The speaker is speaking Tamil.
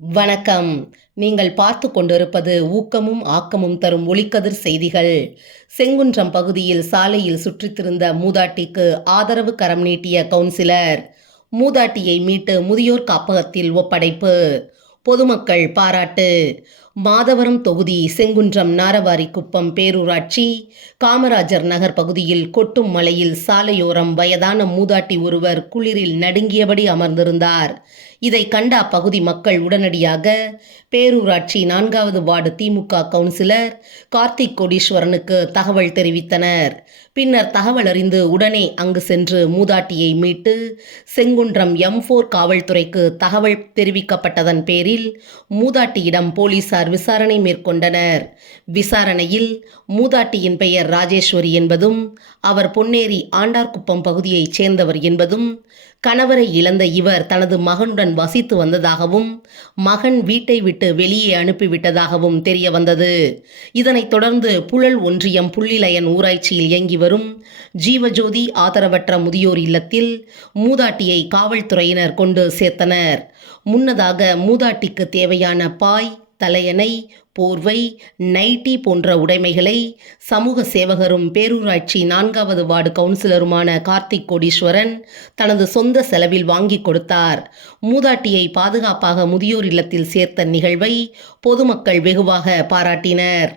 வணக்கம். நீங்கள் பார்த்து கொண்டிருப்பது ஊக்கமும் ஆக்கமும் தரும் ஒளிக்கதிர் செய்திகள். செங்குன்றம் பகுதியில் சாலையில் சுற்றித்திருந்த மூதாட்டிக்கு ஆதரவு கரம் நீட்டிய கவுன்சிலர். மூதாட்டியை மீட்டு முதியோர் காப்பகத்தில் ஒப்படைப்பு. பொதுமக்கள் பாராட்டு. மாதவரம் தொகுதி செங்குன்றம் நாரவாரிக்குப்பம் பேரூராட்சி காமராஜர் நகர் பகுதியில் கொட்டும் மலையில் சாலையோரம் வயதான மூதாட்டி ஒருவர் குளிரில் நடுங்கியபடி அமர்ந்திருந்தார். இதை கண்ட அப்பகுதி மக்கள் உடனடியாக பேரூராட்சி நான்காவது வார்டு திமுக கவுன்சிலர் கார்த்திக் கோடீஸ்வரனுக்கு தகவல் தெரிவித்தனர். பின்னர் தகவல் அறிந்து உடனே அங்கு சென்று மூதாட்டியை மீட்டு செங்குன்றம் எம் ஃபோர் காவல்துறைக்கு தகவல் தெரிவிக்கப்பட்டதன் பேரில் மூதாட்டியிடம் போலீசார் போலீசார் விசாரணை மேற்கொண்டனர். விசாரணையில் மூதாட்டியின் பெயர் ராஜேஸ்வரி என்பதும் அவர் பொன்னேரி ஆண்டார்குப்பம் பகுதியைச் சேர்ந்தவர் என்பதும் கணவரை இழந்த இவர் தனது மகனுடன் வசித்து வந்ததாகவும் மகன் வீட்டை விட்டு வெளியே அனுப்பிவிட்டதாகவும் தெரிய வந்தது இதனைத் தொடர்ந்து புழல் ஒன்றியம் புள்ளிலயன் ஊராட்சியில் இயங்கி வரும் ஜீவஜோதி ஆதரவற்ற முதியோர் இல்லத்தில் மூதாட்டியை காவல்துறையினர் கொண்டு சேர்த்தனர். முன்னதாக மூதாட்டிக்கு தேவையான பாய் தலையணை போர்வை நைட்டி போன்ற உடைமைகளை சமூக சேவகரும் பேரூராட்சி நான்காவது வார்டு கவுன்சிலருமான கார்த்திக் கோடீஸ்வரன் தனது சொந்த செலவில் வாங்கி கொடுத்தார். மூதாட்டியை பாதுகாப்பாக முதியோர் இல்லத்தில் சேர்த்த நிகழ்வை பொதுமக்கள் வெகுவாக பாராட்டினர்.